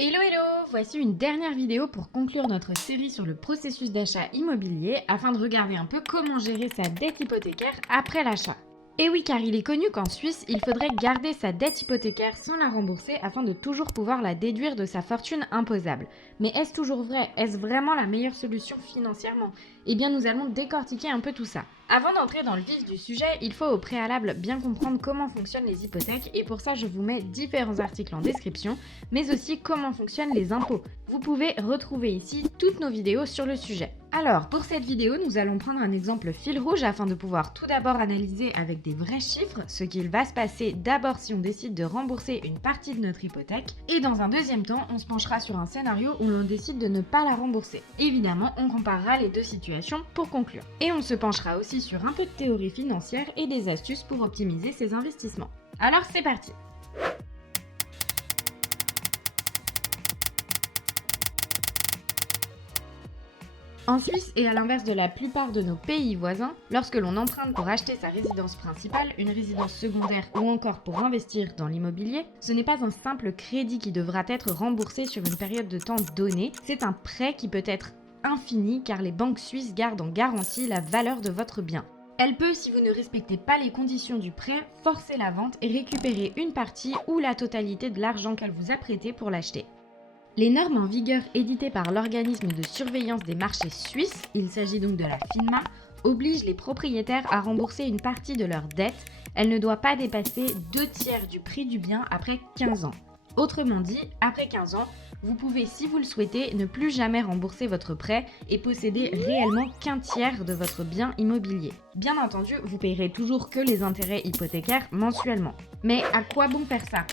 Hello hello! Voici une dernière vidéo pour conclure notre série sur le processus d'achat immobilier afin de regarder un peu comment gérer sa dette hypothécaire après l'achat. Et oui, car il est connu qu'en Suisse, il faudrait garder sa dette hypothécaire sans la rembourser afin de toujours pouvoir la déduire de sa fortune imposable. Mais est-ce toujours vrai? Est-ce vraiment la meilleure solution financièrement? Eh bien, nous allons décortiquer un peu tout ça. Avant d'entrer dans le vif du sujet, il faut au préalable bien comprendre comment fonctionnent les hypothèques et pour ça, je vous mets différents articles en description, mais aussi comment fonctionnent les impôts. Vous pouvez retrouver ici toutes nos vidéos sur le sujet. Alors, pour cette vidéo, nous allons prendre un exemple fil rouge afin de pouvoir tout d'abord analyser avec des vrais chiffres ce qu'il va se passer d'abord si on décide de rembourser une partie de notre hypothèque et dans un deuxième temps, on se penchera sur un scénario où l'on décide de ne pas la rembourser. Évidemment, on comparera les deux situations pour conclure. Et on se penchera aussi sur un peu de théorie financière et des astuces pour optimiser ses investissements. Alors c'est parti! En Suisse, et à l'inverse de la plupart de nos pays voisins, lorsque l'on emprunte pour acheter sa résidence principale, une résidence secondaire ou encore pour investir dans l'immobilier, ce n'est pas un simple crédit qui devra être remboursé sur une période de temps donnée, c'est un prêt qui peut être infini car les banques suisses gardent en garantie la valeur de votre bien. Elle peut, si vous ne respectez pas les conditions du prêt, forcer la vente et récupérer une partie ou la totalité de l'argent qu'elle vous a prêté pour l'acheter. Les normes en vigueur éditées par l'organisme de surveillance des marchés suisses, il s'agit donc de la FINMA, obligent les propriétaires à rembourser une partie de leur dette. Elle ne doit pas dépasser 2/3 du prix du bien après 15 ans. Autrement dit, après 15 ans, vous pouvez, si vous le souhaitez, ne plus jamais rembourser votre prêt et posséder réellement qu'un tiers de votre bien immobilier. Bien entendu, vous payerez toujours que les intérêts hypothécaires mensuellement. Mais à quoi bon faire ça ?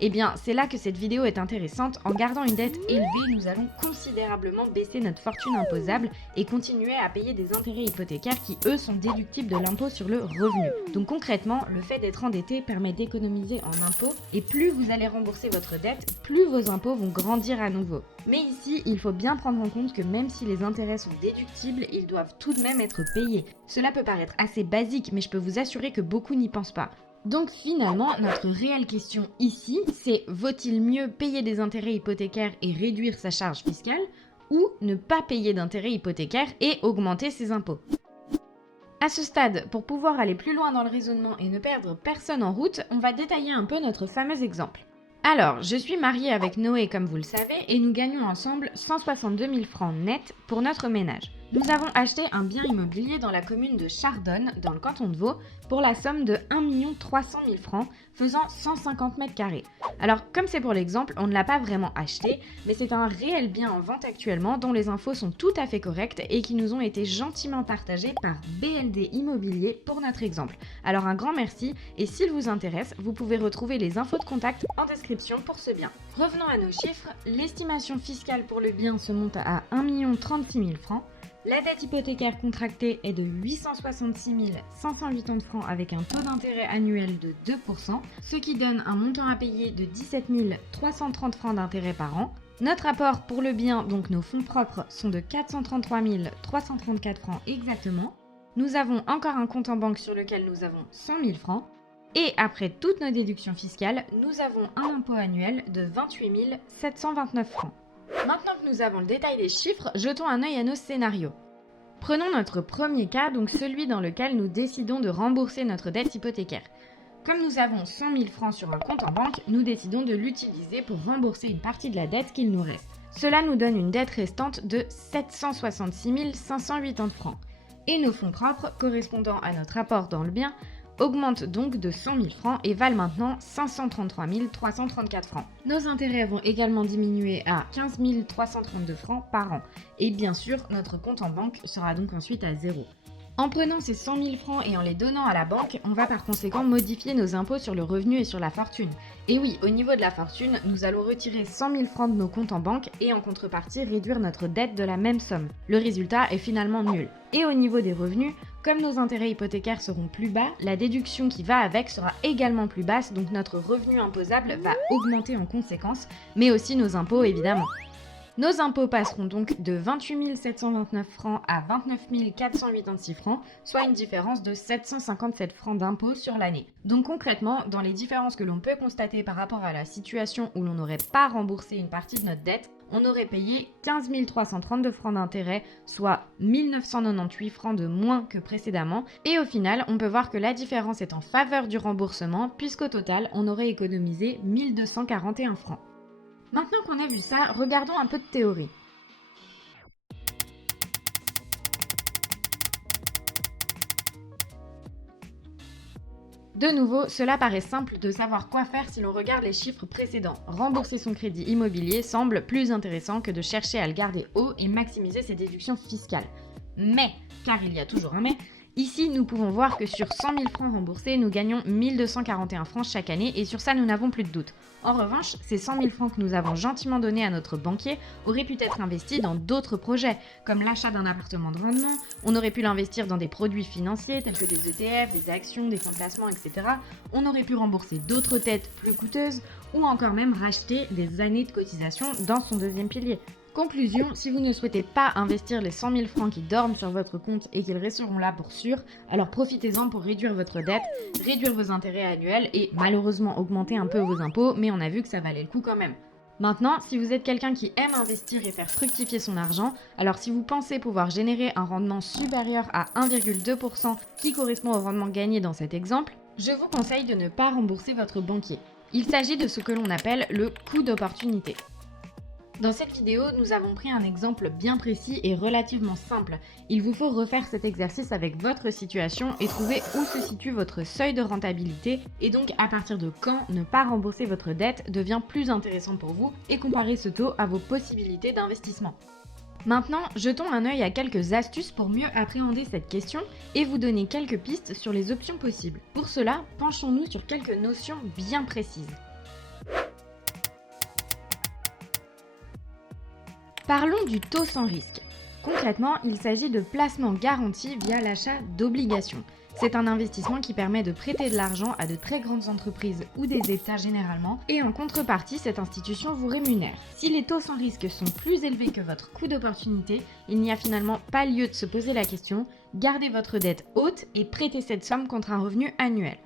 Eh bien, c'est là que cette vidéo est intéressante. En gardant une dette élevée, nous allons considérablement baisser notre fortune imposable et continuer à payer des intérêts hypothécaires qui, eux, sont déductibles de l'impôt sur le revenu. Donc concrètement, le fait d'être endetté permet d'économiser en impôts et plus vous allez rembourser votre dette, plus vos impôts vont grandir à nouveau. Mais ici, il faut bien prendre en compte que même si les intérêts sont déductibles, ils doivent tout de même être payés. Cela peut paraître assez basique, mais je peux vous assurer que beaucoup n'y pensent pas. Donc finalement, notre réelle question ici, c'est vaut-il mieux payer des intérêts hypothécaires et réduire sa charge fiscale ou ne pas payer d'intérêts hypothécaires et augmenter ses impôts? À ce stade, pour pouvoir aller plus loin dans le raisonnement et ne perdre personne en route, on va détailler un peu notre fameux exemple. Alors, je suis mariée avec Noé comme vous le savez et nous gagnons ensemble 162 000 francs net pour notre ménage. Nous avons acheté un bien immobilier dans la commune de Chardonne, dans le canton de Vaud, pour la somme de 1 300 000 francs, faisant 150 mètres carrés. Alors, comme c'est pour l'exemple, on ne l'a pas vraiment acheté, mais c'est un réel bien en vente actuellement dont les infos sont tout à fait correctes et qui nous ont été gentiment partagées par BLD Immobilier pour notre exemple. Alors un grand merci et s'il vous intéresse, vous pouvez retrouver les infos de contact en description pour ce bien. Revenons à nos chiffres, l'estimation fiscale pour le bien se monte à 1 036 000 francs. La dette hypothécaire contractée est de 866 580 francs avec un taux d'intérêt annuel de 2%, ce qui donne un montant à payer de 17 330 francs d'intérêt par an. Notre apport pour le bien, donc nos fonds propres, sont de 433 334 francs exactement. Nous avons encore un compte en banque sur lequel nous avons 100 000 francs. Et après toutes nos déductions fiscales, nous avons un impôt annuel de 28 729 francs. Maintenant que nous avons le détail des chiffres, jetons un œil à nos scénarios. Prenons notre premier cas, donc celui dans lequel nous décidons de rembourser notre dette hypothécaire. Comme nous avons 100 000 francs sur un compte en banque, nous décidons de l'utiliser pour rembourser une partie de la dette qu'il nous reste. Cela nous donne une dette restante de 766 580 francs. Et nos fonds propres, correspondant à notre apport dans le bien, augmentent donc de 100 000 francs et valent maintenant 533 334 francs. Nos intérêts vont également diminuer à 15 332 francs par an. Et bien sûr, notre compte en banque sera donc ensuite à zéro. En prenant ces 100 000 francs et en les donnant à la banque, on va par conséquent modifier nos impôts sur le revenu et sur la fortune. Et oui, au niveau de la fortune, nous allons retirer 100 000 francs de nos comptes en banque et en contrepartie réduire notre dette de la même somme. Le résultat est finalement nul. Et au niveau des revenus, comme nos intérêts hypothécaires seront plus bas, la déduction qui va avec sera également plus basse, donc notre revenu imposable va augmenter en conséquence, mais aussi nos impôts évidemment. Nos impôts passeront donc de 28 729 francs à 29 486 francs, soit une différence de 757 francs d'impôts sur l'année. Donc concrètement, dans les différences que l'on peut constater par rapport à la situation où l'on n'aurait pas remboursé une partie de notre dette, on aurait payé 15 332 francs d'intérêt, soit 1998 francs de moins que précédemment. Et au final, on peut voir que la différence est en faveur du remboursement, puisqu'au total, on aurait économisé 1241 francs. Maintenant qu'on a vu ça, regardons un peu de théorie. De nouveau, cela paraît simple de savoir quoi faire si l'on regarde les chiffres précédents. Rembourser son crédit immobilier semble plus intéressant que de chercher à le garder haut et maximiser ses déductions fiscales. Mais, car il y a toujours un mais, ici nous pouvons voir que sur 100 000 francs remboursés, nous gagnons 1241 francs chaque année et sur ça nous n'avons plus de doute. En revanche, ces 100 000 francs que nous avons gentiment donnés à notre banquier auraient pu être investis dans d'autres projets, comme l'achat d'un appartement de rendement, on aurait pu l'investir dans des produits financiers tels que des ETF, des actions, des fonds de placement, etc. On aurait pu rembourser d'autres dettes plus coûteuses ou encore même racheter des années de cotisation dans son deuxième pilier. Conclusion, si vous ne souhaitez pas investir les 100 000 francs qui dorment sur votre compte et qu'ils resteront là pour sûr, alors profitez-en pour réduire votre dette, réduire vos intérêts annuels et malheureusement augmenter un peu vos impôts, mais on a vu que ça valait le coup quand même. Maintenant, si vous êtes quelqu'un qui aime investir et faire fructifier son argent, alors si vous pensez pouvoir générer un rendement supérieur à 1,2% qui correspond au rendement gagné dans cet exemple, je vous conseille de ne pas rembourser votre banquier. Il s'agit de ce que l'on appelle le coût d'opportunité. Dans cette vidéo, nous avons pris un exemple bien précis et relativement simple. Il vous faut refaire cet exercice avec votre situation et trouver où se situe votre seuil de rentabilité et donc à partir de quand ne pas rembourser votre dette devient plus intéressant pour vous et comparer ce taux à vos possibilités d'investissement. Maintenant, jetons un œil à quelques astuces pour mieux appréhender cette question et vous donner quelques pistes sur les options possibles. Pour cela, penchons-nous sur quelques notions bien précises. Parlons du taux sans risque. Concrètement, il s'agit de placements garantis via l'achat d'obligations. C'est un investissement qui permet de prêter de l'argent à de très grandes entreprises ou des États généralement, et en contrepartie, cette institution vous rémunère. Si les taux sans risque sont plus élevés que votre coût d'opportunité, il n'y a finalement pas lieu de se poser la question, gardez votre dette haute et prêtez cette somme contre un revenu annuel.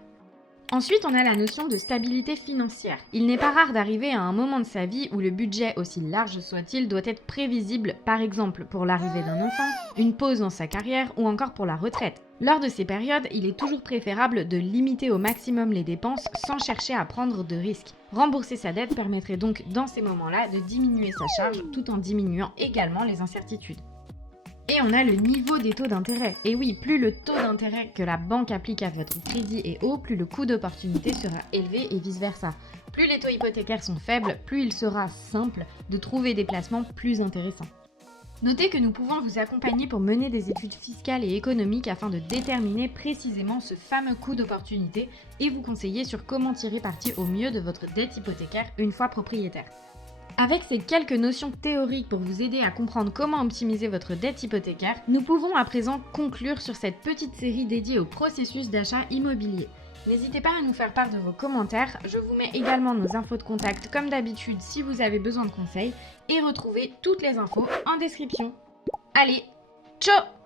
Ensuite, on a la notion de stabilité financière. Il n'est pas rare d'arriver à un moment de sa vie où le budget, aussi large soit-il, doit être prévisible, par exemple pour l'arrivée d'un enfant, une pause dans sa carrière ou encore pour la retraite. Lors de ces périodes, il est toujours préférable de limiter au maximum les dépenses sans chercher à prendre de risques. Rembourser sa dette permettrait donc dans ces moments-là de diminuer sa charge tout en diminuant également les incertitudes. Et on a le niveau des taux d'intérêt. Et oui, plus le taux d'intérêt que la banque applique à votre crédit est haut, plus le coût d'opportunité sera élevé et vice-versa. Plus les taux hypothécaires sont faibles, plus il sera simple de trouver des placements plus intéressants. Notez que nous pouvons vous accompagner pour mener des études fiscales et économiques afin de déterminer précisément ce fameux coût d'opportunité et vous conseiller sur comment tirer parti au mieux de votre dette hypothécaire une fois propriétaire. Avec ces quelques notions théoriques pour vous aider à comprendre comment optimiser votre dette hypothécaire, nous pouvons à présent conclure sur cette petite série dédiée au processus d'achat immobilier. N'hésitez pas à nous faire part de vos commentaires, je vous mets également nos infos de contact comme d'habitude si vous avez besoin de conseils et retrouvez toutes les infos en description. Allez, ciao!